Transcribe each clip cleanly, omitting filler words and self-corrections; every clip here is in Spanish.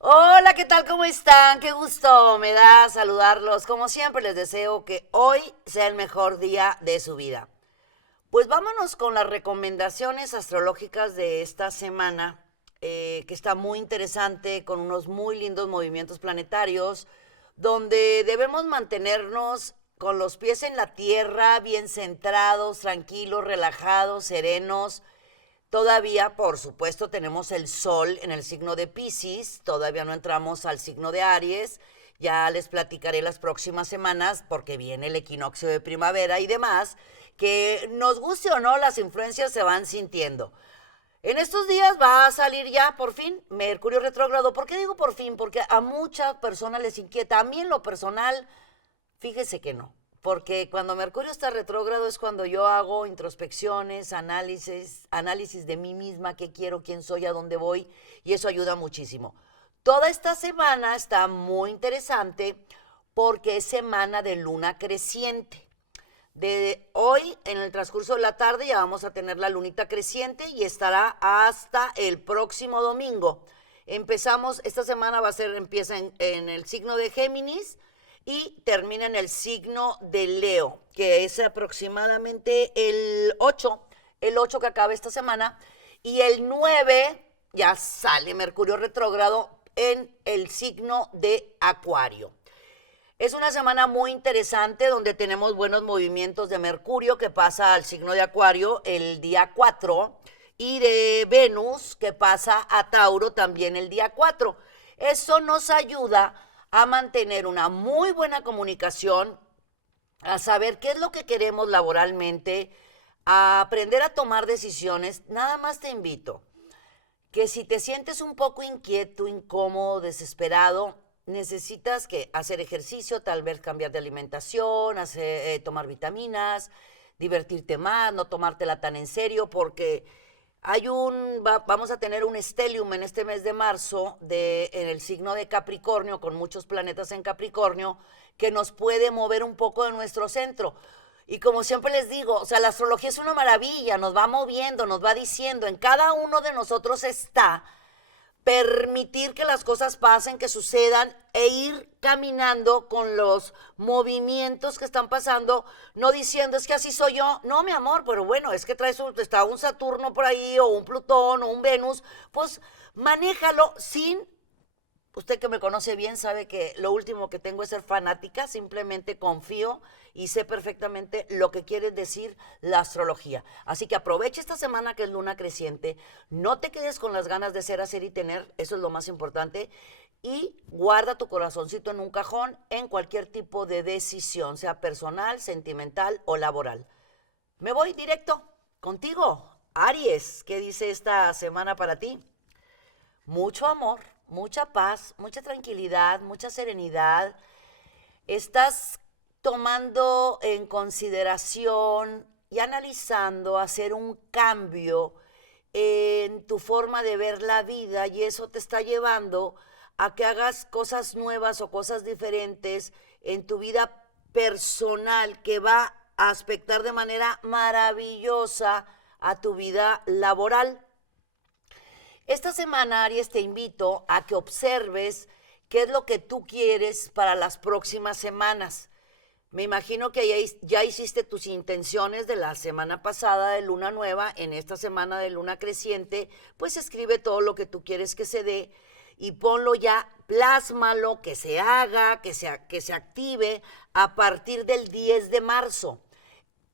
Hola, ¿qué tal? ¿Cómo están? Qué gusto me da saludarlos. Como siempre, les deseo que hoy sea el mejor día de su vida. Pues vámonos con las recomendaciones astrológicas de esta semana, que está muy interesante, con unos muy lindos movimientos planetarios, donde debemos mantenernos con los pies en la tierra, bien centrados, tranquilos, relajados, serenos. Todavía, por supuesto, tenemos el Sol en el signo de Piscis, todavía no entramos al signo de Aries, ya les platicaré las próximas semanas porque viene el equinoccio de primavera y demás, que nos guste o no, las influencias se van sintiendo. En estos días va a salir ya, por fin, Mercurio retrógrado. ¿Por qué digo por fin? Porque a muchas personas les inquieta. A mí en lo personal, fíjese que no, porque cuando Mercurio está retrógrado es cuando yo hago introspecciones, análisis de mí misma, qué quiero, quién soy, a dónde voy, y eso ayuda muchísimo. Toda esta semana está muy interesante porque es semana de luna creciente. De hoy, en el transcurso de la tarde, ya vamos a tener la lunita creciente y estará hasta el próximo domingo. Empezamos, esta semana empieza en el signo de Géminis y termina en el signo de Leo, que es aproximadamente el 8 que acaba esta semana, y el 9 ya sale Mercurio retrógrado en el signo de Acuario. Es una semana muy interesante donde tenemos buenos movimientos de Mercurio que pasa al signo de Acuario el día 4 y de Venus que pasa a Tauro también el día 4. Eso nos ayuda a mantener una muy buena comunicación, a saber qué es lo que queremos laboralmente, a aprender a tomar decisiones. Nada más te invito que si te sientes un poco inquieto, incómodo, desesperado, necesitas que hacer ejercicio, tal vez cambiar de alimentación, tomar vitaminas, divertirte más, no tomártela tan en serio, porque vamos a tener un estelium en este mes de marzo en el signo de Capricornio, con muchos planetas en Capricornio, que nos puede mover un poco de nuestro centro. Y como siempre les digo, o sea, la astrología es una maravilla, nos va moviendo, nos va diciendo, en cada uno de nosotros está permitir que las cosas pasen, que sucedan e ir caminando con los movimientos que están pasando, no diciendo es que así soy yo, no mi amor, pero bueno, es que está un Saturno por ahí o un Plutón o un Venus, pues manéjalo sin. Usted que me conoce bien sabe que lo último que tengo es ser fanática, simplemente confío y sé perfectamente lo que quiere decir la astrología. Así que aprovecha esta semana que es luna creciente, no te quedes con las ganas de ser, hacer y tener, eso es lo más importante, y guarda tu corazoncito en un cajón en cualquier tipo de decisión, sea personal, sentimental o laboral. Me voy directo contigo, Aries, ¿qué dice esta semana para ti? Mucho amor, mucha paz, mucha tranquilidad, mucha serenidad. Estás tomando en consideración y analizando hacer un cambio en tu forma de ver la vida y eso te está llevando a que hagas cosas nuevas o cosas diferentes en tu vida personal que va a aspectar de manera maravillosa a tu vida laboral. Esta semana, Aries, te invito a que observes qué es lo que tú quieres para las próximas semanas. Me imagino que ya hiciste tus intenciones de la semana pasada de luna nueva, en esta semana de luna creciente, pues escribe todo lo que tú quieres que se dé y ponlo ya, plásmalo, que se haga, que se active a partir del 10 de marzo.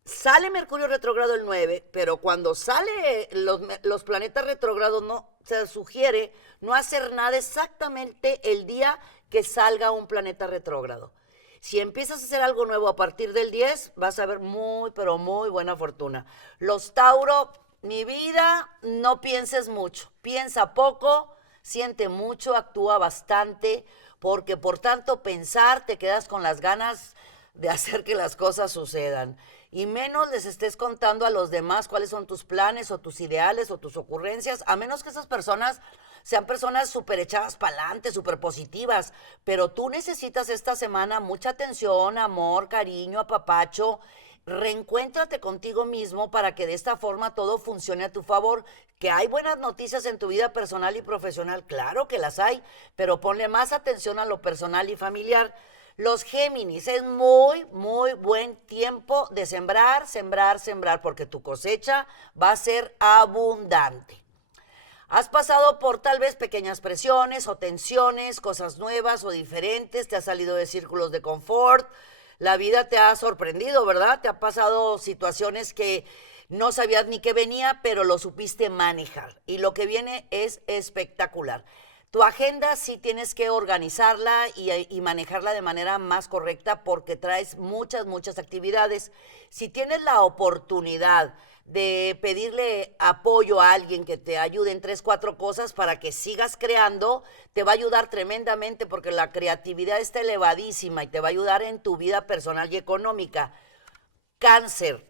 Sale Mercurio retrógrado el 9, pero cuando sale los planetas retrógrados no se sugiere no hacer nada exactamente el día que salga un planeta retrógrado. Si empiezas a hacer algo nuevo a partir del 10, vas a ver muy, pero muy buena fortuna. Los Tauro, mi vida, no pienses mucho. Piensa poco, siente mucho, actúa bastante, porque por tanto pensar te quedas con las ganas de hacer que las cosas sucedan. Y menos les estés contando a los demás cuáles son tus planes o tus ideales o tus ocurrencias, a menos que esas personas sean personas súper echadas para adelante, súper positivas. Pero tú necesitas esta semana mucha atención, amor, cariño, apapacho. Reencuéntrate contigo mismo para que de esta forma todo funcione a tu favor. ¿Que hay buenas noticias en tu vida personal y profesional? Claro que las hay, pero ponle más atención a lo personal y familiar. Los Géminis, es muy, muy buen tiempo de sembrar, sembrar, sembrar, porque tu cosecha va a ser abundante. Has pasado por tal vez pequeñas presiones o tensiones, cosas nuevas o diferentes, te has salido de círculos de confort, la vida te ha sorprendido, ¿verdad? Te ha pasado situaciones que no sabías ni que venía, pero lo supiste manejar. Y lo que viene es espectacular. Tu agenda sí tienes que organizarla y manejarla de manera más correcta porque traes muchas, muchas actividades. Si tienes la oportunidad de pedirle apoyo a alguien que te ayude en 3, 4 cosas para que sigas creando, te va a ayudar tremendamente porque la creatividad está elevadísima y te va a ayudar en tu vida personal y económica. Cáncer.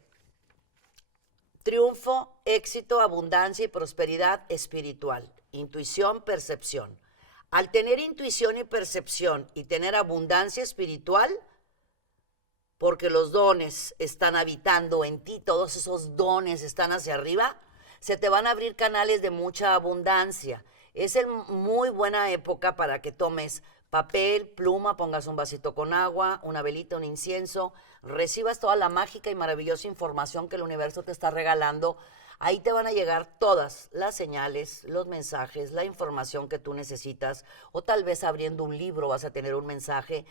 Triunfo, éxito, abundancia y prosperidad espiritual. Intuición, percepción. Al tener intuición y percepción y tener abundancia espiritual, porque los dones están habitando en ti, todos esos dones están hacia arriba, se te van a abrir canales de mucha abundancia. Es muy buena época para que tomes papel, pluma, pongas un vasito con agua, una velita, un incienso, recibas toda la mágica y maravillosa información que el universo te está regalando. Ahí te van a llegar todas las señales, los mensajes, la información que tú necesitas, o tal vez abriendo un libro vas a tener un mensaje.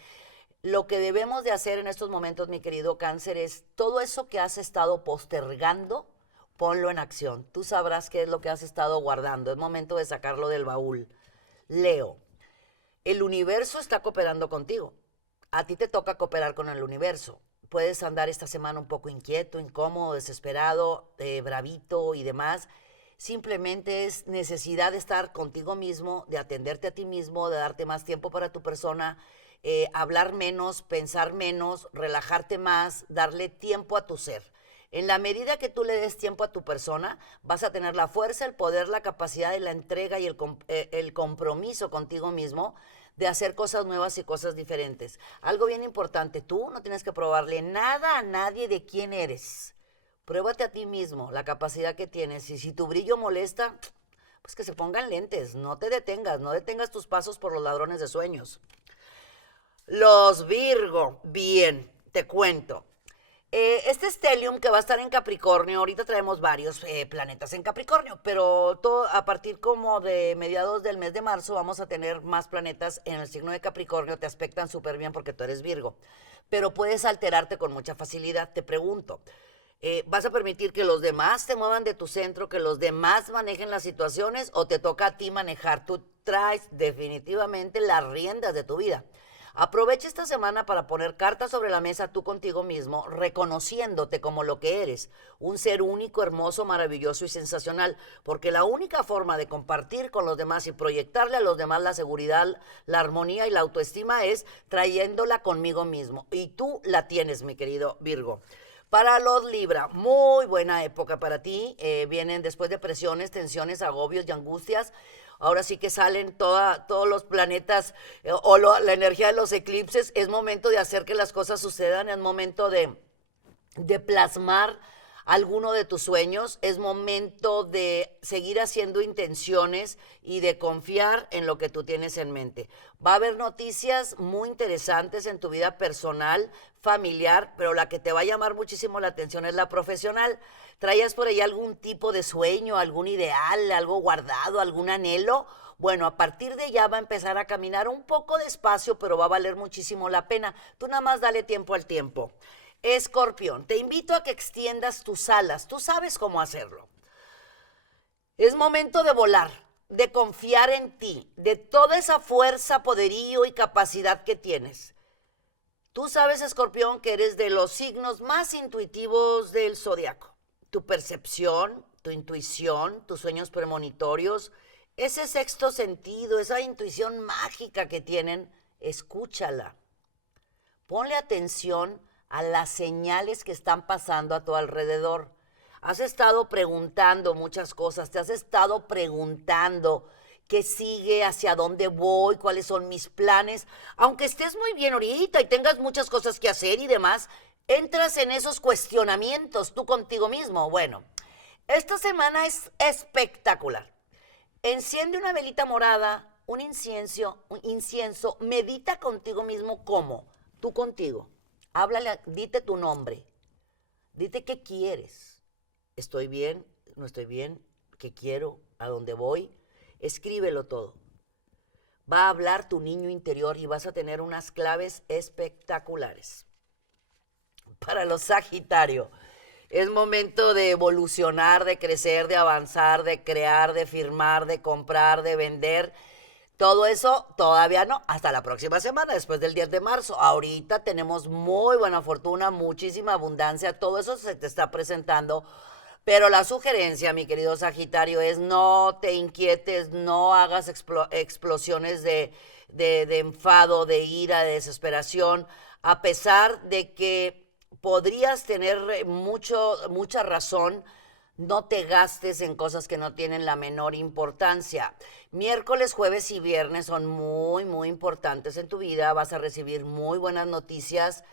Lo que debemos de hacer en estos momentos, mi querido Cáncer, es todo eso que has estado postergando, ponlo en acción. Tú sabrás qué es lo que has estado guardando. Es momento de sacarlo del baúl. Leo, el universo está cooperando contigo. A ti te toca cooperar con el universo. Puedes andar esta semana un poco inquieto, incómodo, desesperado, bravito y demás. Simplemente es necesidad de estar contigo mismo, de atenderte a ti mismo, de darte más tiempo para tu persona, hablar menos, pensar menos, relajarte más, darle tiempo a tu ser. En la medida que tú le des tiempo a tu persona, vas a tener la fuerza, el poder, la capacidad de la entrega y el compromiso contigo mismo de hacer cosas nuevas y cosas diferentes. Algo bien importante, tú no tienes que probarle nada a nadie de quién eres. Pruébate a ti mismo, la capacidad que tienes. Y si tu brillo molesta, pues que se pongan lentes, no te detengas, no detengas tus pasos por los ladrones de sueños. Los Virgo, bien, te cuento. Este stellium que va a estar en Capricornio, ahorita traemos varios planetas en Capricornio, pero todo, a partir como de mediados del mes de marzo vamos a tener más planetas en el signo de Capricornio, te aspectan súper bien porque tú eres Virgo, pero puedes alterarte con mucha facilidad. Te pregunto, ¿vas a permitir que los demás te muevan de tu centro, que los demás manejen las situaciones o te toca a ti manejar? Tú traes definitivamente las riendas de tu vida. Aprovecha esta semana para poner cartas sobre la mesa tú contigo mismo, reconociéndote como lo que eres, un ser único, hermoso, maravilloso y sensacional, porque la única forma de compartir con los demás y proyectarle a los demás la seguridad, la armonía y la autoestima es trayéndola conmigo mismo. Y tú la tienes, mi querido Virgo. Para los Libra, muy buena época para ti, vienen después de presiones, tensiones, agobios y angustias. Ahora sí que salen todos los planetas la energía de los eclipses. Es momento de hacer que las cosas sucedan, es momento de plasmar alguno de tus sueños, es momento de seguir haciendo intenciones y de confiar en lo que tú tienes en mente. Va a haber noticias muy interesantes en tu vida personal, familiar, pero la que te va a llamar muchísimo la atención es la profesional. ¿Traías por ahí algún tipo de sueño, algún ideal, algo guardado, algún anhelo? Bueno, a partir de ya va a empezar a caminar un poco despacio, pero va a valer muchísimo la pena. Tú nada más dale tiempo al tiempo. Escorpión, te invito a que extiendas tus alas. Tú sabes cómo hacerlo. Es momento de volar, de confiar en ti, de toda esa fuerza, poderío y capacidad que tienes. Tú sabes, Escorpión, que eres de los signos más intuitivos del zodiaco. Tu percepción, tu intuición, tus sueños premonitorios, ese sexto sentido, esa intuición mágica que tienen, escúchala. Ponle atención a las señales que están pasando a tu alrededor. Has estado preguntando muchas cosas, te has estado preguntando qué sigue, hacia dónde voy, cuáles son mis planes. Aunque estés muy bien ahorita y tengas muchas cosas que hacer y demás, entras en esos cuestionamientos tú contigo mismo. Bueno, Esta semana es espectacular. Enciende una velita morada, un incienso, medita contigo mismo como, tú contigo. Háblale, dite tu nombre, dite qué quieres. ¿Estoy bien? ¿No estoy bien? ¿Qué quiero? ¿A dónde voy? Escríbelo todo. Va a hablar tu niño interior y vas a tener unas claves espectaculares. Para los Sagitario, es momento de evolucionar, de crecer, de avanzar, de crear, de firmar, de comprar, de vender. Todo eso todavía no, hasta la próxima semana, después del 10 de marzo. Ahorita tenemos muy buena fortuna, muchísima abundancia, todo eso se te está presentando. Pero la sugerencia, mi querido Sagitario, es no te inquietes, no hagas explosiones de enfado, de ira, de desesperación, a pesar de que podrías tener mucha razón. No te gastes en cosas que no tienen la menor importancia. Miércoles, jueves y viernes son muy importantes en tu vida. Vas a recibir muy buenas noticias.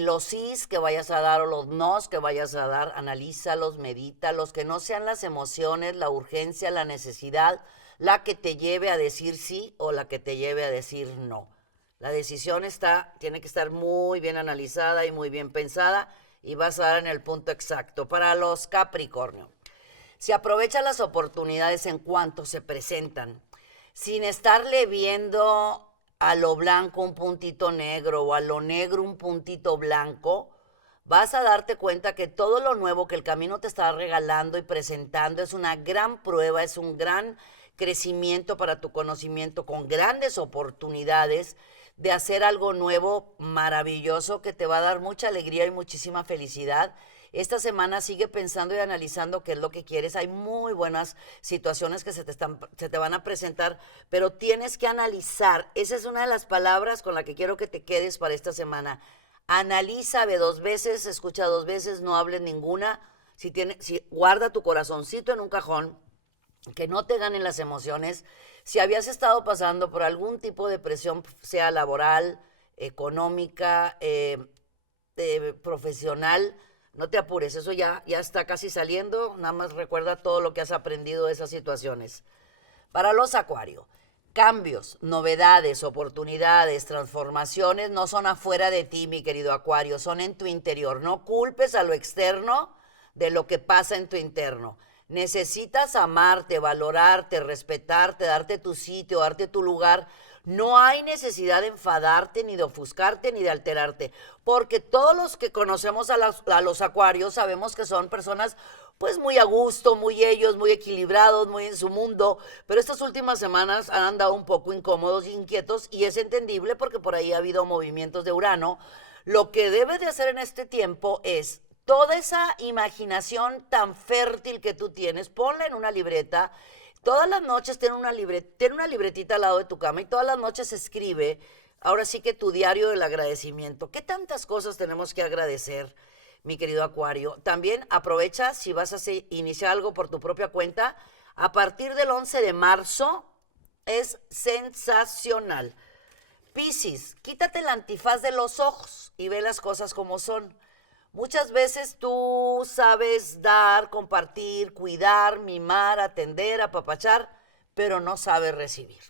Los sís que vayas a dar o los nos que vayas a dar, analízalos, medítalos, que no sean las emociones, la urgencia, la necesidad, la que te lleve a decir sí o la que te lleve a decir no. La decisión tiene que estar muy bien analizada y muy bien pensada y vas a dar en el punto exacto. Para los Capricornio, si aprovechas las oportunidades en cuanto se presentan, sin estarle viendo a lo blanco un puntito negro o a lo negro un puntito blanco, vas a darte cuenta que todo lo nuevo que el camino te está regalando y presentando es una gran prueba, es un gran crecimiento para tu conocimiento, con grandes oportunidades de hacer algo nuevo, maravilloso, que te va a dar mucha alegría y muchísima felicidad. Esta semana sigue pensando y analizando qué es lo que quieres. Hay muy buenas situaciones que se te van a presentar, pero tienes que analizar. Esa es una de las palabras con la que quiero que te quedes para esta semana. Analiza, ve 2 veces, escucha 2 veces, no hables ninguna. Guarda tu corazoncito en un cajón, que no te ganen las emociones. Si habías estado pasando por algún tipo de presión, sea laboral, económica, profesional, no te apures, eso ya está casi saliendo, nada más recuerda todo lo que has aprendido de esas situaciones. Para los Acuario, cambios, novedades, oportunidades, transformaciones no son afuera de ti, mi querido Acuario, son en tu interior. No culpes a lo externo de lo que pasa en tu interno. Necesitas amarte, valorarte, respetarte, darte tu sitio, darte tu lugar. No hay necesidad de enfadarte, ni de ofuscarte, ni de alterarte, porque todos los que conocemos a los Acuarios sabemos que son personas pues muy a gusto, muy ellos, muy equilibrados, muy en su mundo, pero estas últimas semanas han andado un poco incómodos e inquietos y es entendible porque por ahí ha habido movimientos de Urano. Lo que debes de hacer en este tiempo es toda esa imaginación tan fértil que tú tienes, ponla en una libreta. Todas las noches ten una libretita al lado de tu cama y todas las noches escribe, ahora sí que tu diario del agradecimiento. ¿Qué tantas cosas tenemos que agradecer, mi querido Acuario? También aprovecha, si vas a iniciar algo por tu propia cuenta, a partir del 11 de marzo es sensacional. Piscis, quítate el antifaz de los ojos y ve las cosas como son. Muchas veces tú sabes dar, compartir, cuidar, mimar, atender, apapachar, pero no sabes recibir.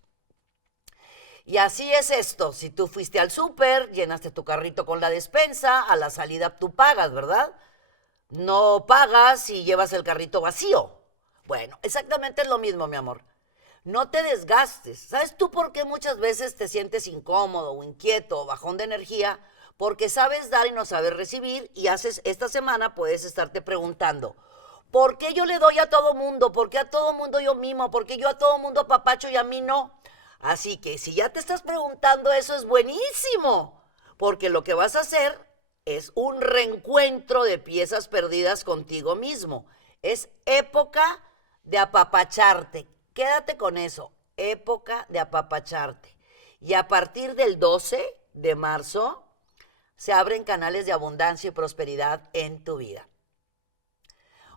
Y así es esto. Si tú fuiste al súper, llenaste tu carrito con la despensa, a la salida tú pagas, ¿verdad? No pagas y llevas el carrito vacío. Bueno, exactamente es lo mismo, mi amor. No te desgastes. ¿Sabes tú por qué muchas veces te sientes incómodo o inquieto o bajón de energía? Porque sabes dar y no sabes recibir, y esta semana puedes estarte preguntando, ¿por qué yo le doy a todo mundo? ¿Por qué a todo mundo yo mimo? ¿Por qué yo a todo mundo apapacho y a mí no? Así que si ya te estás preguntando eso, es buenísimo, porque lo que vas a hacer es un reencuentro de piezas perdidas contigo mismo. Es época de apapacharte. Quédate con eso, época de apapacharte. Y a partir del 12 de marzo, se abren canales de abundancia y prosperidad en tu vida.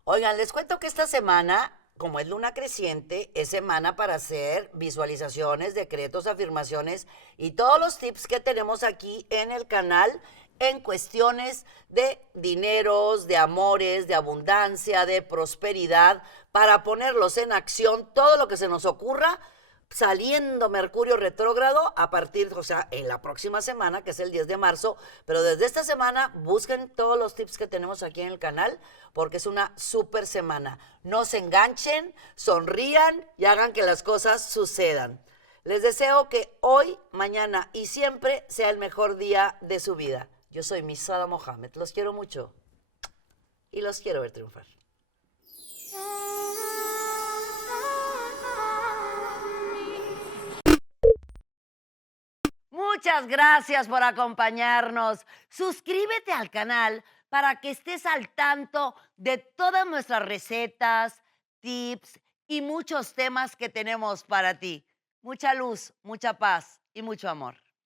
Oigan, les cuento que esta semana, como es luna creciente, es semana para hacer visualizaciones, decretos, afirmaciones y todos los tips que tenemos aquí en el canal en cuestiones de dineros, de amores, de abundancia, de prosperidad, para ponerlos en acción, todo lo que se nos ocurra, saliendo Mercurio retrógrado a partir, o sea, en la próxima semana, que es el 10 de marzo, pero desde esta semana busquen todos los tips que tenemos aquí en el canal, porque es una súper semana. No se enganchen, sonrían y hagan que las cosas sucedan. Les deseo que hoy, mañana y siempre sea el mejor día de su vida. Yo soy Misada Mohamed, los quiero mucho y los quiero ver triunfar. Muchas gracias por acompañarnos. Suscríbete al canal para que estés al tanto de todas nuestras recetas, tips y muchos temas que tenemos para ti. Mucha luz, mucha paz y mucho amor.